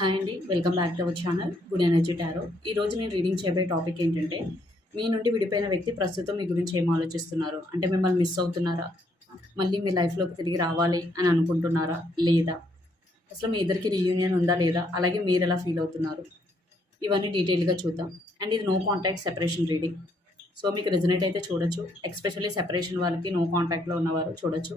Hi అండి welcome back to our channel good energy tarot. ఈ రోజు నేను రీడింగ్ చేయబోయే టాపిక్ ఏంటంటే మీ నుండి విడిపోయిన వ్యక్తి ప్రస్తుతం మీ గురించి ఏం ఆలోచిస్తున్నారు? అంటే మిమ్మల్ని మిస్ అవుతున్నారా? మళ్ళీ మీ లైఫ్లోకి తిరిగి రావాలి అని అనుకుంటున్నారా? లేదా? అసలు మీ ఇద్దరికి రీయూనియన్ ఉందా లేదా? అలాగే మీరు ఎలా ఫీల్ అవుతున్నారు? ఇవన్నీ డీటెయిల్గా చూద్దాం. అండ్ ఇది no contact separation reading so మీకు రిజనేట్ అయితే చూడొచ్చు. ఎక్స్పెషల్లీ సెపరేషన్ వాళ్ళకి నో కాంటాక్ట్లో ఉన్నవారు చూడొచ్చు.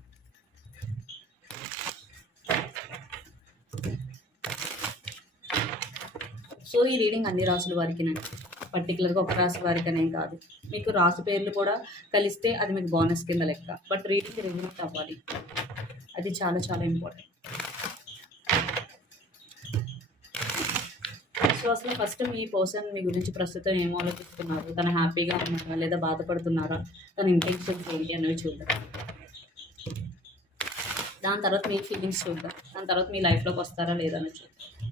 సో ఈ రీడింగ్ అన్ని రాసుల వారికినండి పర్టికులర్గా ఒక రాశి వారికనే కాదు. మీకు రాశి పేర్లు కూడా కలిస్తే అది మీకు బోనస్ కింద లెక్క. బట్ రీడింగ్ రిజల్ట్ అవ్వాలి. అది చాలా చాలా ఇంపార్టెంట్ సో అసలు ఫస్ట్ మీ పర్సన్ మీ గురించి ప్రస్తుతం ఏం ఆలోచిస్తున్నారు? తను హ్యాపీగా ఉన్నారా? లేదా బాధపడుతున్నారా? తన ఇంటెన్షన్స్ ఏంటి అనేవి చూద్దాం. దాని తర్వాత మీ ఫీలింగ్స్ చూద్దాం. దాని తర్వాత మీ లైఫ్లోకి వస్తారా లేదా అని చూద్దాం.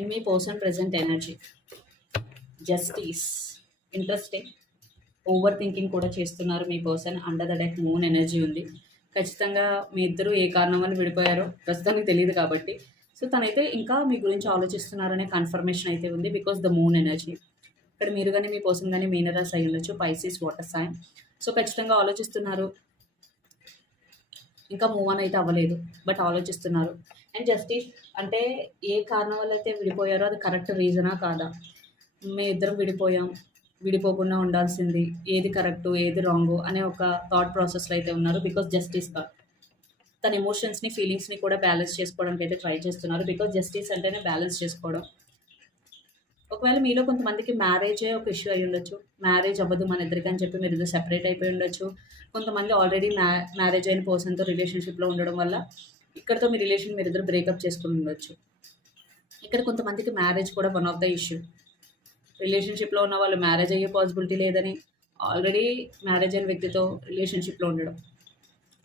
And me person present energy justice interesting over thinking కూడా చేస్తున్నారు మీ person under the deck moon energy ఉంది. ఖచ్చితంగా మీ ఇద్దరు ఏ కారణం వల్ల విడిపోయారో ప్రస్తుతానికి తెలియదు కాబట్టి. సో తనైతే ఇంకా మీ గురించి ఆలోచిస్తున్నారనే కన్ఫర్మేషన్ అయితే ఉంది బికాస్ ద మూన్ ఎనర్జీ ఇక్కడ మీరు కానీ మీ పర్సన్ కానీ మీనరాస్ అయి ఉండొచ్చు. పైసీస్ వాటర్ సైన్ సో ఖచ్చితంగా ఆలోచిస్తున్నారు. ఇంకా మూవ్ ఆన్ అయితే అవ్వలేదు. బట్ ఆలోచిస్తున్నారు. అండ్ జస్టిస్ అంటే ఏ కారణం వల్ల అయితే విడిపోయారో అది కరెక్ట్ రీజనా కాదా? మేము ఇద్దరం విడిపోయాం. విడిపోకుండా ఉండాల్సింది ఏది కరెక్ట్ ఏది రాంగ్ అనే ఒక థాట్ ప్రాసెస్లో అయితే ఉన్నారు బికాస్ జస్టిస్ థాట్ తన ఎమోషన్స్ని ఫీలింగ్స్ని కూడా బ్యాలెన్స్ చేసుకోవడానికి అయితే ట్రై చేస్తున్నారు బికాస్ జస్టిస్ అంటేనే బ్యాలెన్స్ చేసుకోవడం. ఒకవేళ మీలో కొంతమందికి మ్యారేజే ఒక ఇష్యూ అయి ఉండొచ్చు. మ్యారేజ్ అవ్వదు మన ఇద్దరికి అని చెప్పి మీరు ఇద్దరు సెపరేట్ అయిపోయి ఉండొచ్చు. కొంతమంది ఆల్రెడీ మ్యా మ్యారేజ్ అయిన పర్సన్తో రిలేషన్షిప్లో ఉండడం వల్ల ఇక్కడతో మీ రిలేషన్ మీరు ఇద్దరు బ్రేకప్ చేసుకుని ఉండొచ్చు. ఇక్కడ కొంతమందికి మ్యారేజ్ కూడా వన్ ఆఫ్ ద ఇష్యూ. రిలేషన్షిప్లో ఉన్న వాళ్ళు మ్యారేజ్ అయ్యే పాసిబిలిటీ లేదని ఆల్రెడీ మ్యారేజ్ అయిన వ్యక్తితో రిలేషన్షిప్లో ఉండడం.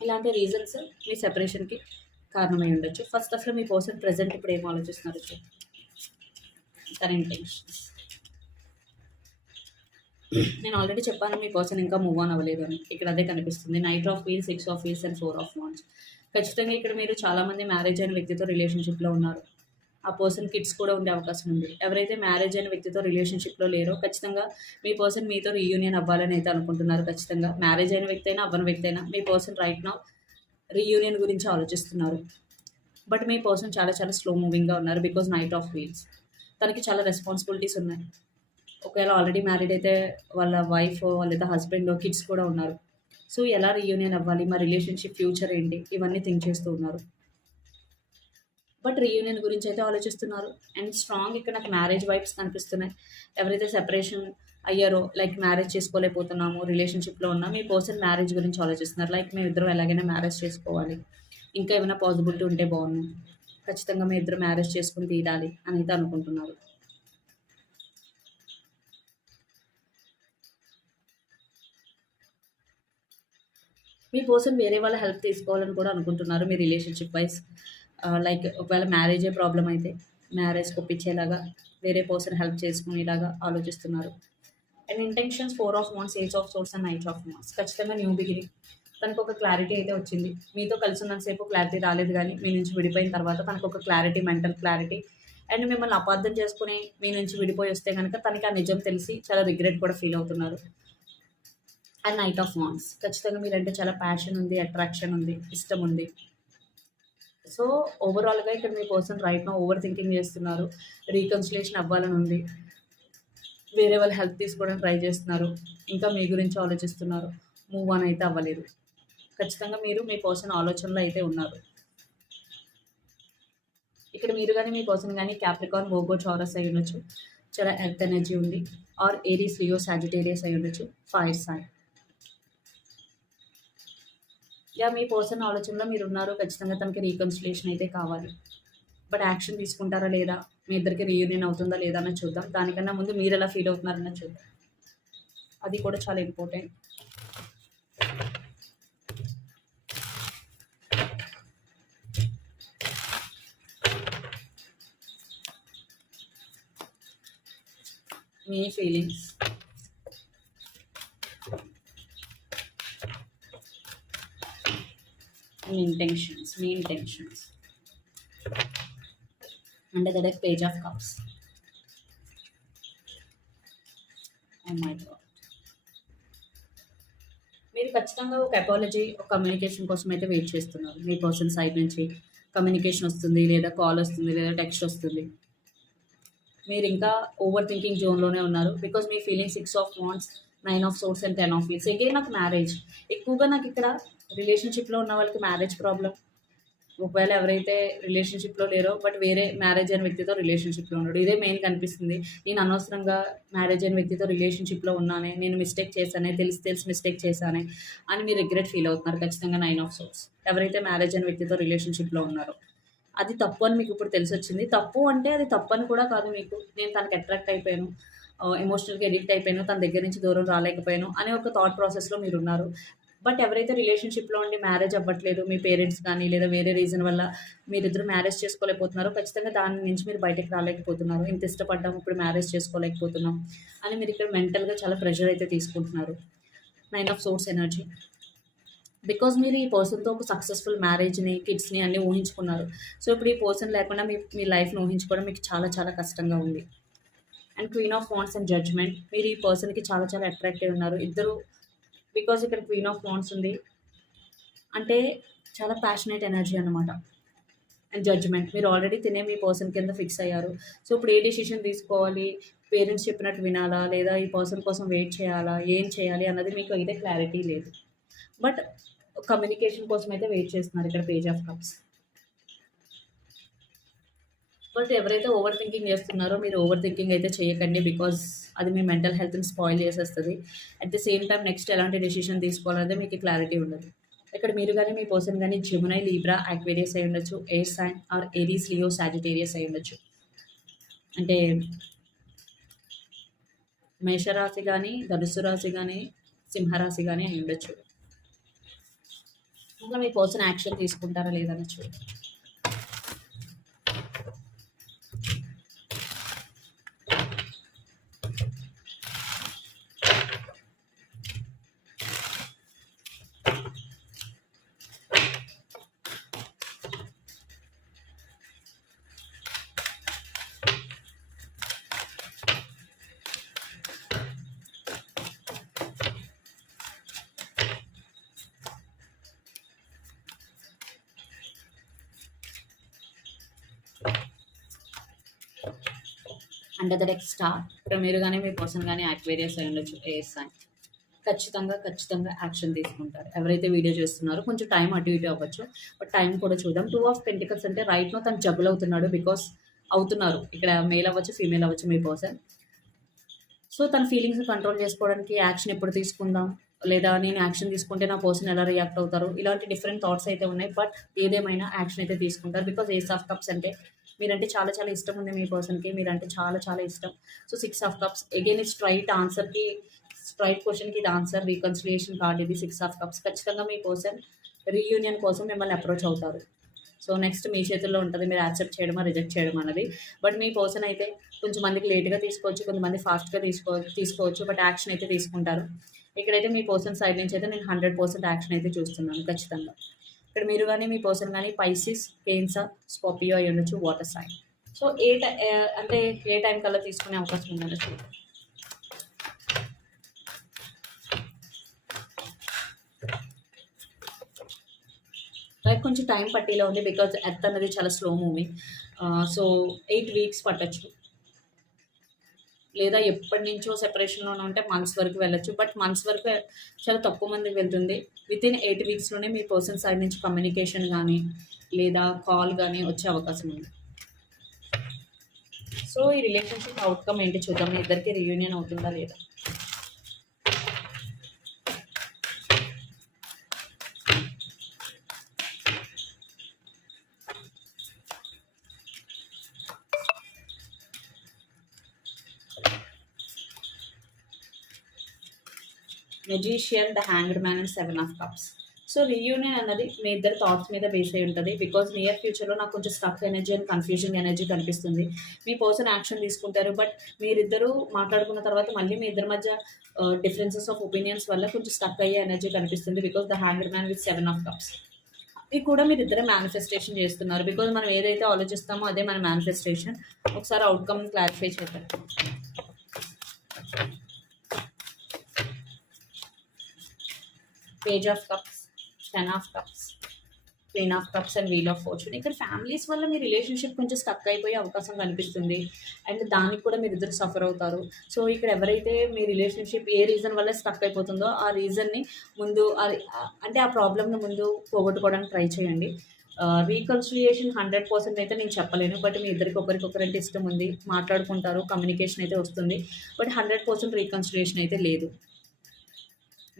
ఇలాంటి రీజన్స్ మీ సెపరేషన్కి కారణమై ఉండొచ్చు. ఫస్ట్ అసలు మీ పర్సన్ ప్రజెంట్ ఇప్పుడు ఏం ఆలోచిస్తున్నారు తన ఇంటెన్షన్స్ నేను ఆల్రెడీ చెప్పాను మీ పర్సన్ ఇంకా మూవ్ ఆన్ అవ్వలేదు అని. ఇక్కడ అదే కనిపిస్తుంది. Knight of wheel six of wheels and four of wands. ఖచ్చితంగా ఇక్కడ మీరు చాలామంది మ్యారేజ్ అయిన వ్యక్తితో రిలేషన్షిప్లో ఉన్నారు. ఆ పర్సన్ కిడ్స్ కూడా ఉండే అవకాశం ఉంది. ఎవరైతే మ్యారేజ్ అయిన వ్యక్తితో రిలేషన్షిప్లో లేరో ఖచ్చితంగా మీ పర్సన్ మీతో రీయూనియన్ అవ్వాలని అయితే అనుకుంటున్నారు ఖచ్చితంగా. మ్యారేజ్ అయిన వ్యక్తి అయినా అవ్వని వ్యక్తి అయినా మీ పర్సన్ రైట్ నా రీయూనియన్ గురించి ఆలోచిస్తున్నారు. బట్ మీ పర్సన్ చాలా చాలా స్లో మూవింగ్గా ఉన్నారు బికాజ్ నైట్ ఆఫ్ వీల్స్ తనకి చాలా రెస్పాన్సిబిలిటీస్ ఉన్నాయి. ఒకవేళ ఆల్రెడీ మ్యారీడ్ అయితే వాళ్ళ వైఫ్ లేదా హస్బెండ్ కిడ్స్ కూడా ఉన్నారు. సో ఎలా రీయూనియన్ అవ్వాలి? మా రిలేషన్షిప్ ఫ్యూచర్ ఏంటి? ఇవన్నీ థింక్ చేస్తూ ఉన్నారు. బట్ రీయూనియన్ గురించి అయితే ఆలోచిస్తున్నారు. అండ్ స్ట్రాంగ్ ఇక్కడ నాకు మ్యారేజ్ వైబ్స్ కనిపిస్తున్నాయి. ఎవరైతే సెపరేషన్ అయ్యారో లైక్ మ్యారేజ్ చేసుకోలేకపోతున్నాము రిలేషన్షిప్లో ఉన్నా మీ పర్సన్ మ్యారేజ్ గురించి ఆలోచిస్తున్నారు. లైక్ మేము ఇద్దరం ఎలాగైనా మ్యారేజ్ చేసుకోవాలి. ఇంకా ఏమైనా పాసిబిలిటీ ఉంటే బాగుంది ఖచ్చితంగా మీ ఇద్దరు మ్యారేజ్ చేసుకుని తీరాలి అని అయితే అనుకుంటున్నారు. మీకోసం వేరే వాళ్ళ హెల్ప్ తీసుకోవాలని కూడా అనుకుంటున్నారు మీ రిలేషన్షిప్ వైజ్. లైక్ ఒకవేళ మ్యారేజే ప్రాబ్లం అయితే మ్యారేజ్ ఒప్పించేలాగా వేరే పర్సన్ హెల్ప్ చేసుకునేలాగా ఆలోచిస్తున్నారు. And intentions four of months age of source and knight of months ఖచ్చితంగా న్యూ బిగినింగ్ తనకు ఒక క్లారిటీ అయితే వచ్చింది. మీతో కలిసి ఉన్నంతసేపు క్లారిటీ రాలేదు కానీ మీ నుంచి విడిపోయిన తర్వాత తనకు ఒక క్లారిటీ మెంటల్ క్లారిటీ అండ్ మిమ్మల్ని అపార్థం చేసుకుని మీ నుంచి విడిపోయి వస్తే కనుక తనకి ఆ నిజం తెలిసి చాలా రిగ్రెట్ కూడా ఫీల్ అవుతున్నారు. అండ్ నైట్ ఆఫ్ మాన్స్ ఖచ్చితంగా మీరంటే చాలా ప్యాషన్ ఉంది అట్రాక్షన్ ఉంది ఇష్టం ఉంది. సో ఓవరాల్గా ఇక్కడ మీ పర్సన్ రైట్ నా ఓవర్ థింకింగ్ చేస్తున్నారు. రీకన్సిలేషన్ అవ్వాలని ఉంది. వేరే వాళ్ళ హెల్ప్ తీసుకోవడానికి ట్రై చేస్తున్నారు. ఇంకా మీ గురించి ఆలోచిస్తున్నారు. మూవ్ ఆన్ అయితే అవ్వలేదు. ఖచ్చితంగా మీరు మీ పర్సన్ ఆలోచనలో అయితే ఉన్నారు. ఇక్కడ మీరు కానీ మీ పర్సన్ కానీ క్యాప్రికాన్ బోగో చౌరస్ అయి ఉండొచ్చు. చాలా ఎర్త్ ఎనర్జీ ఉంది. ఆర్ ఏరీస్ లియో సాజిటేరియస్ అయి ఉండొచ్చు. ఫైర్ సైన్ యా మీ పర్సన్ ఆలోచనలో మీరు ఉన్నారు ఖచ్చితంగా తనకి రీకన్సిలేషన్ అయితే కావాలి. బట్ యాక్షన్ తీసుకుంటారా లేదా? మీ ఇద్దరికి రీయూనియన్ అవుతుందా లేదా అని చూద్దాం. దానికన్నా ముందు మీరు ఎలా ఫీల్ అవుతున్నారని చూద్దాం. అది కూడా చాలా ఇంపార్టెంట్. మీ ఫీలింగ్స్. మీ intentions me intentions and the deck page of cups my god మీరు ఖచ్చితంగా ఒక అపాలజీ ఒక కమ్యూనికేషన్ కోసం అయితే వెయిట్ చేస్తున్నారు. మీ పర్సన్ సైడ్ నుంచి కమ్యూనికేషన్ వస్తుంది లేదా కాల్ వస్తుంది లేదా టెక్స్ట్ వస్తుంది. మీరు ఇంకా ఓవర్ థింకింగ్ జోన్లోనే ఉన్నారు. Because me feeling six of wants nine of source and ten of wheels. Again నాకు మ్యారేజ్ ఎక్కువగా నాకు ఇక్కడ రిలేషన్షిప్లో ఉన్న వాళ్ళకి మ్యారేజ్ ప్రాబ్లం ఒకవేళ ఎవరైతే రిలేషన్షిప్లో లేరో బట్ వేరే మ్యారేజ్ అయిన వ్యక్తితో రిలేషన్షిప్లో ఉన్నాడు. ఇదే మెయిన్ కనిపిస్తుంది. నేను అనవసరంగా మ్యారేజ్ అయిన వ్యక్తితో రిలేషన్షిప్లో ఉన్నానే నేను మిస్టేక్ చేశానే తెలిసి తెలిసి మిస్టేక్ చేశానే అని మీరు రిగ్రెట్ ఫీల్ అవుతున్నారు ఖచ్చితంగా నైన్ ఆఫ్ సోర్స్ ఎవరైతే మ్యారేజ్ అయిన వ్యక్తితో రిలేషన్షిప్లో ఉన్నారో. అది తప్పు అని మీకు ఇప్పుడు తెలిసి వచ్చింది తప్పు అంటే అది తప్పు అని కూడా కాదు మీకు. నేను తనకు అట్రాక్ట్ అయిపోయాను. ఎమోషనల్గా ఎడిక్ట్ అయిపోయాను తన దగ్గర నుంచి దూరం రాలేకపోయాను అనే ఒక థాట్ ప్రాసెస్లో మీరు ఉన్నారు బట్ ఎవరైతే రిలేషన్షిప్లో ఉండి మ్యారేజ్ అవ్వట్లేదు మీ పేరెంట్స్ కానీ లేదా వేరే రీజన్ వల్ల మీరిద్దరు మ్యారేజ్ చేసుకోలేకపోతున్నారో ఖచ్చితంగా దాని నుంచి మీరు బయటకు రాలేకపోతున్నారు. ఇంత ఇష్టపడ్డాం ఇప్పుడు మ్యారేజ్ చేసుకోలేకపోతున్నాం అని మీరు ఇక్కడ మెంటల్గా చాలా ప్రెషర్ అయితే తీసుకుంటున్నారు. Nine of source energy because మీరు ఈ పర్సన్తో ఒక సక్సెస్ఫుల్ మ్యారేజ్ని కిడ్స్ని అన్నీ ఊహించుకున్నారు. సో ఇప్పుడు ఈ పర్సన్ లేకుండా మీ మీ లైఫ్ని ఊహించుకోవడం మీకు చాలా చాలా కష్టంగా ఉంది. And queen of wands and judgement. మీరు ఈ పర్సన్కి చాలా చాలా అట్రాక్టివ్ ఉన్నారు. ఇద్దరు బికాజ్ ఇక్కడ క్వీన్ ఆఫ్ వాన్స్ ఉంది. అంటే చాలా ప్యాషనేట్ ఎనర్జీ అనమాట అండ్ జడ్జ్మెంట్. మీరు ఆల్రెడీ తినే మీ పర్సన్ కింద ఫిక్స్ అయ్యారు. సో ఇప్పుడు ఏ డెసిషన్ తీసుకోవాలి? పేరెంట్స్ చెప్పినట్టు వినాలా? లేదా ఈ పర్సన్ కోసం వెయిట్ చేయాలా? ఏం చేయాలి? అన్నది మీకు అయితే క్లారిటీ లేదు. బట్ కమ్యూనికేషన్ కోసం అయితే వెయిట్ చేస్తున్నారు ఇక్కడ పేజ్ ఆఫ్ కప్స్ బట్ ఎవరైతే ఓవర్ థింకింగ్ చేస్తున్నారో మీరు ఓవర్ థింకింగ్ అయితే చేయకండి బికాజ్ అది మీ మెంటల్ హెల్త్ని స్పాయిల్ చేసేస్తుంది. At the same time next ఎలాంటి డెసిషన్ తీసుకోవాలనేది మీకు క్లారిటీ ఉండదు. ఇక్కడ మీరు కానీ మీ పర్సన్ కానీ జిమునై లీబ్రా యాక్వేరియస్ అయి ఉండొచ్చు air sign or Aries Leo Sagittarius అయి ఉండొచ్చు. అంటే మేషరాశి కానీ ధనుసు రాశి కానీ సింహరాశి కానీ అయి ఉండొచ్చు. ఇంకా మీ పర్సన్ యాక్షన్ తీసుకుంటారా లేదని చూడండి అండర్ ద డెక్ స్టార్ ఇక్కడ మీరు కానీ మీ పర్సన్ కానీ యాక్వేరియస్ అయి ఉండొచ్చు? ఎయిర్ సైన్ ఖచ్చితంగా ఖచ్చితంగా యాక్షన్ తీసుకుంటారు. ఎవరైతే వీడియో చేస్తున్నారో కొంచెం టైం అటు ఇటు అవ్వచ్చు. బట్ టైం కూడా చూద్దాం. టూ ఆఫ్ పెంటికల్స్ అంటే రైట్ నో తను జబుల్ అవుతున్నాడు బికాస్ అవుతున్నారు. ఇక్కడ మేల్ అవ్వచ్చు ఫీమేల్ అవ్వచ్చు మీ పర్సన్ సో తన ఫీలింగ్స్ కంట్రోల్ చేసుకోవడానికి యాక్షన్ ఎప్పుడు తీసుకుందాం? లేదా నేను యాక్షన్ తీసుకుంటే నా పర్సన్ ఎలా రియాక్ట్ అవుతారు? ఇలాంటి డిఫరెంట్ థాట్స్ అయితే ఉన్నాయి. బట్ ఏదేమైనా యాక్షన్ అయితే తీసుకుంటారు. బికాస్ ఏస్ ఆఫ్ కప్స్ అంటే మీరంటే చాలా చాలా ఇష్టం ఉంది మీ పర్సన్కి మీరంటే చాలా చాలా ఇష్టం. So six of cups again straight ఆన్సర్కి straight క్వశ్చన్కి ఇది ఆన్సర్ రీకన్సిలియేషన్ కార్డ్ ఇది సిక్స్ ఆఫ్ కప్స్. ఖచ్చితంగా మీ పర్సన్ రీయూనియన్ కోసం మిమ్మల్ని అప్రోచ్ అవుతారు. సో నెక్స్ట్ మీ చేతుల్లో ఉంటుంది మీరు యాక్సెప్ట్ చేయడమా రిజెక్ట్ చేయడం అన్నది. బట్ మీ పర్సన్ అయితే కొంచెం మందికి లేట్గా తీసుకోవచ్చు కొంతమంది ఫాస్ట్గా తీసుకో తీసుకోవచ్చు బట్ యాక్షన్ అయితే తీసుకుంటారు. ఇక్కడైతే మీ పర్సన్ సైడ్ నుంచి అయితే నేను హండ్రెడ్ పర్సెంట్ యాక్షన్ అయితే చూస్తున్నాను ఖచ్చితంగా. ఇక్కడ మీరు కానీ మీ పర్సన్ కానీ పైసిస్ కేన్సర్ స్కాపియో అయి ఉండొచ్చు వాటర్ సైన్ సో ఏ టై అంటే ఏ టైం కల్లా తీసుకునే అవకాశం ఉందండి? చూడండి లైక్ కొంచెం టైం పట్టేలా ఉంది బికాజ్ ఎర్త్ అనేది చాలా slow moving so eight weeks పట్టచ్చు. లేదా ఎప్పటి నుంచో సెపరేషన్లోనే ఉంటే మంత్స్ వరకు వెళ్ళొచ్చు. బట్ మంత్స్ వరకు చాలా తక్కువ మందికి వెళ్తుంది. విత్ ఇన్ ఎయిట్ వీక్స్లోనే మీ పర్సన్ సైడ్ నుంచి కమ్యూనికేషన్ కానీ లేదా కాల్ కానీ వచ్చే అవకాశం ఉంది. సో ఈ రిలేషన్షిప్ అవుట్కమ్ ఏంటి చూద్దాం. మీ ఇద్దరికి రియూనియన్ అవుతుందా లేదా? Magician the hanged man and seven of cups so reunion అన్నది మీ ఇద్దరు థాట్స్ మీద బేస్ అయి ఉంటుంది. బికాజ్ నియర్ ఫ్యూచర్లో నాకు కొంచెం stuck energy and confusing energy కనిపిస్తుంది. మీ పర్సన్ యాక్షన్ తీసుకుంటారు. బట్ మీరిద్దరూ మాట్లాడుకున్న తర్వాత మళ్ళీ మీ ఇద్దరి మధ్య డిఫరెన్సెస్ ఆఫ్ ఒపీనియన్స్ వల్ల కొంచెం స్టక్ అయ్యే ఎనర్జీ కనిపిస్తుంది. Because the hanged man with seven of cups ఇది కూడా మీరు ఇద్దరే మేనిఫెస్టేషన్ చేస్తున్నారు. బికాజ్ మనం ఏదైతే ఆలోచిస్తామో అదే మన మేనిఫెస్టేషన్ ఒకసారి అవుట్కమ్ క్లారిఫై చేద్దాం. Page of cups ten of cups queen of cups and wheel of fortune ఇక్కడ ఫ్యామిలీస్ వల్ల మీ రిలేషన్షిప్ కొంచెం స్టక్ అయిపోయే అవకాశం కనిపిస్తుంది. అండ్ దానికి కూడా మీరు ఇద్దరు సఫర్ అవుతారు. సో ఇక్కడ ఎవరైతే మీ రిలేషన్షిప్ ఏ రీజన్ వల్ల స్టక్ అయిపోతుందో ఆ రీజన్ని ముందు అది అంటే ఆ ప్రాబ్లమ్ని ముందు పోగొట్టుకోవడానికి ట్రై చేయండి. రీకన్సిలియేషన్ హండ్రెడ్ పర్సెంట్ అయితే నేను చెప్పలేను. బట్ మీ ఇద్దరికి ఒకరికొకరంటే ఇష్టం ఉంది. మాట్లాడుకుంటారు కమ్యూనికేషన్ అయితే వస్తుంది. బట్ హండ్రెడ్ పర్సెంట్ రీకన్సిలియేషన్ అయితే లేదు.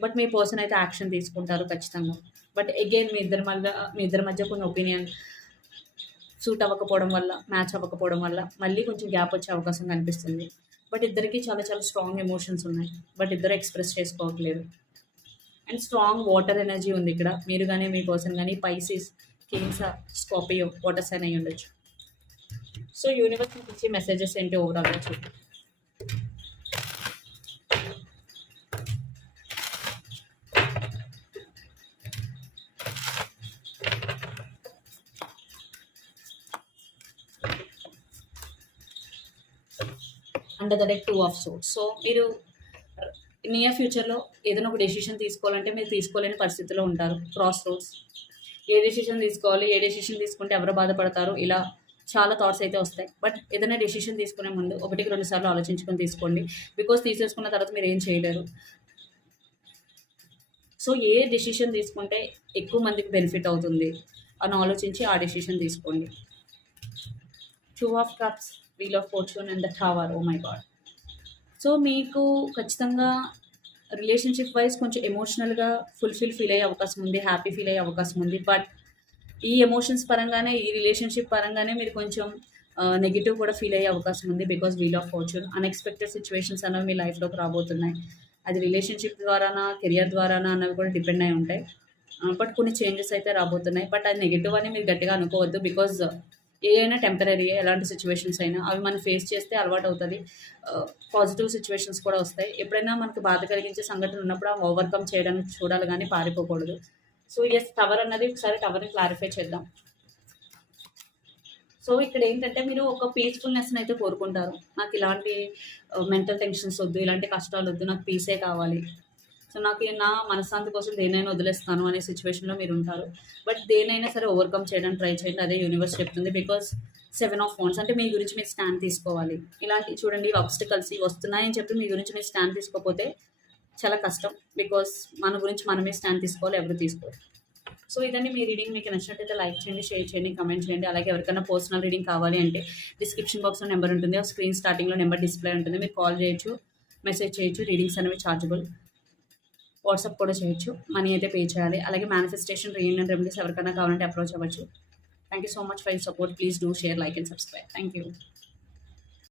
బట్ మీ పర్సన్ అయితే యాక్షన్ తీసుకుంటారు ఖచ్చితంగా. బట్ అగైన్ మీ ఇద్దరి మధ్య మీ ఇద్దరి మధ్య కొన్ని ఒపీనియన్ సూట్ అవ్వకపోవడం వల్ల మ్యాచ్ అవ్వకపోవడం వల్ల మళ్ళీ కొంచెం గ్యాప్ వచ్చే అవకాశం కనిపిస్తుంది. బట్ ఇద్దరికి చాలా చాలా స్ట్రాంగ్ ఎమోషన్స్ ఉన్నాయి. బట్ ఇద్దరు ఎక్స్ప్రెస్ చేసుకోవట్లేదు. అండ్ స్ట్రాంగ్ వాటర్ ఎనర్జీ ఉంది ఇక్కడ. మీరు కానీ మీ పర్సన్ కానీ Pisces kings Scorpio water sign అయి ఉండొచ్చు సో యూనివర్స్ నుంచి మెసేజెస్ ఏంటి ఓవరాల్గా చూడండి under the deck two of source so మీరు uh, నియర్ ఫ్యూచర్లో ఏదైనా ఒక డెసిషన్ తీసుకోవాలంటే మీరు తీసుకోలేని పరిస్థితిలో ఉంటారు. క్రాస్ రోడ్స్ ఏ డెసిషన్ తీసుకోవాలి ఏ డెసిషన్ తీసుకుంటే ఎవరు బాధపడతారు ఇలా చాలా థాట్స్ అయితే వస్తాయి. బట్ ఏదైనా డెసిషన్ తీసుకునే ముందు ఒకటికి రెండు సార్లు ఆలోచించుకొని తీసుకోండి. బికాస్ తీసేసుకున్న తర్వాత మీరు ఏం చేయలేరు. సో ఏ డెసిషన్ తీసుకుంటే ఎక్కువ మందికి బెనిఫిట్ అవుతుంది? అని ఆలోచించి ఆ డెసిషన్ తీసుకోండి. Two of cups wheel of fortune and the tower oh my god so మీకు ఖచ్చితంగా రిలేషన్షిప్ వైజ్ కొంచెం ఎమోషనల్గా ఫుల్ఫిల్ ఫీల్ అయ్యే అవకాశం ఉంది హ్యాపీ ఫీల్ అయ్యే అవకాశం ఉంది. బట్ ఈ ఎమోషన్స్ పరంగానే ఈ రిలేషన్షిప్ పరంగానే మీరు కొంచెం నెగిటివ్ కూడా ఫీల్ అయ్యే అవకాశం ఉంది because wheel of fortune unexpected situations అనేవి మీ లైఫ్లోకి రాబోతున్నాయి. అది రిలేషన్షిప్ ద్వారానా కెరియర్ ద్వారానా అన్నవి కూడా డిపెండ్ అయి ఉంటాయి. బట్ కొన్ని చేంజెస్ అయితే రాబోతున్నాయి. బట్ అది నెగిటివ్ అని మీరు గట్టిగా అనుకోవద్దు బికాజ్ ఏ అయినా టెంపరీ ఎలాంటి సిచ్యువేషన్స్ అయినా అవి మనం ఫేస్ చేస్తే అలవాటు అవుతుంది. పాజిటివ్ సిచ్యువేషన్స్ కూడా వస్తాయి. ఎప్పుడైనా మనకు బాధ కలిగించే సంఘటన ఉన్నప్పుడు అవి ఓవర్కమ్ చేయడానికి చూడాలి కానీ పారిపోకూడదు. సో ఎస్ టవర్ అన్నది ఒకసారి టవర్ని క్లారిఫై చేద్దాం. సో ఇక్కడ ఏంటంటే మీరు ఒక పీస్ఫుల్నెస్ని అయితే కోరుకుంటారు. నాకు ఇలాంటి మెంటల్ టెన్షన్స్ వద్దు ఇలాంటి కష్టాలు వద్దు నాకు పీసే కావాలి. సో నాకు నా మనశ్శాంతి కోసం దేనైనా వదిలేస్తాను అనే సిచ్యువేషన్లో మీరు ఉంటారు. బట్ దేనైనా సరే ఓవర్కమ్ చేయడానికి ట్రై చేయండి. అదే యూనివర్స్ చెప్తుంది బికాస్ సెవెన్ ఆఫ్ ఫోన్స్ అంటే మీ గురించి మీరు స్టాండ్ తీసుకోవాలి. ఇలాంటి చూడండి అబ్స్టికల్స్ ఇవి వస్తున్నాయని చెప్పి మీ గురించి మీరు స్టాండ్ తీసుకోకపోతే చాలా కష్టం బికాస్ మన గురించి మనమే స్టాండ్ తీసుకోవాలి ఎవరు తీసుకోవాలి సో ఇదండి మీ రీడింగ్ మీకు నచ్చినట్టయితే లైక్ చేయండి షేర్ చేయండి కమెంట్ చేయండి. అలాగే ఎవరికైనా పర్సనల్ రీడింగ్ కావాలి అంటే డిస్క్రిప్షన్ బాక్స్లో నెంబర్ ఉంటుంది. ఆ స్క్రీన్ స్టార్టింగ్లో నెంబర్ డిస్ప్లే ఉంటుంది. మీరు కాల్ చేయొచ్చు మెసేజ్ చేయొచ్చు. రీడింగ్స్ అనేవి ఛార్జబుల్ వాట్సాప్ కూడా చేయొచ్చు. మనీ అయితే పే చేయాలి. అలాగే మేనిఫెస్టేషన్ రీయూనియన్ రెమెడీస్ ఎవరికైనా కావాలంటే అప్రోచ్ అవ్వచ్చు. Thank you so much for support please do share like and subscribe thank you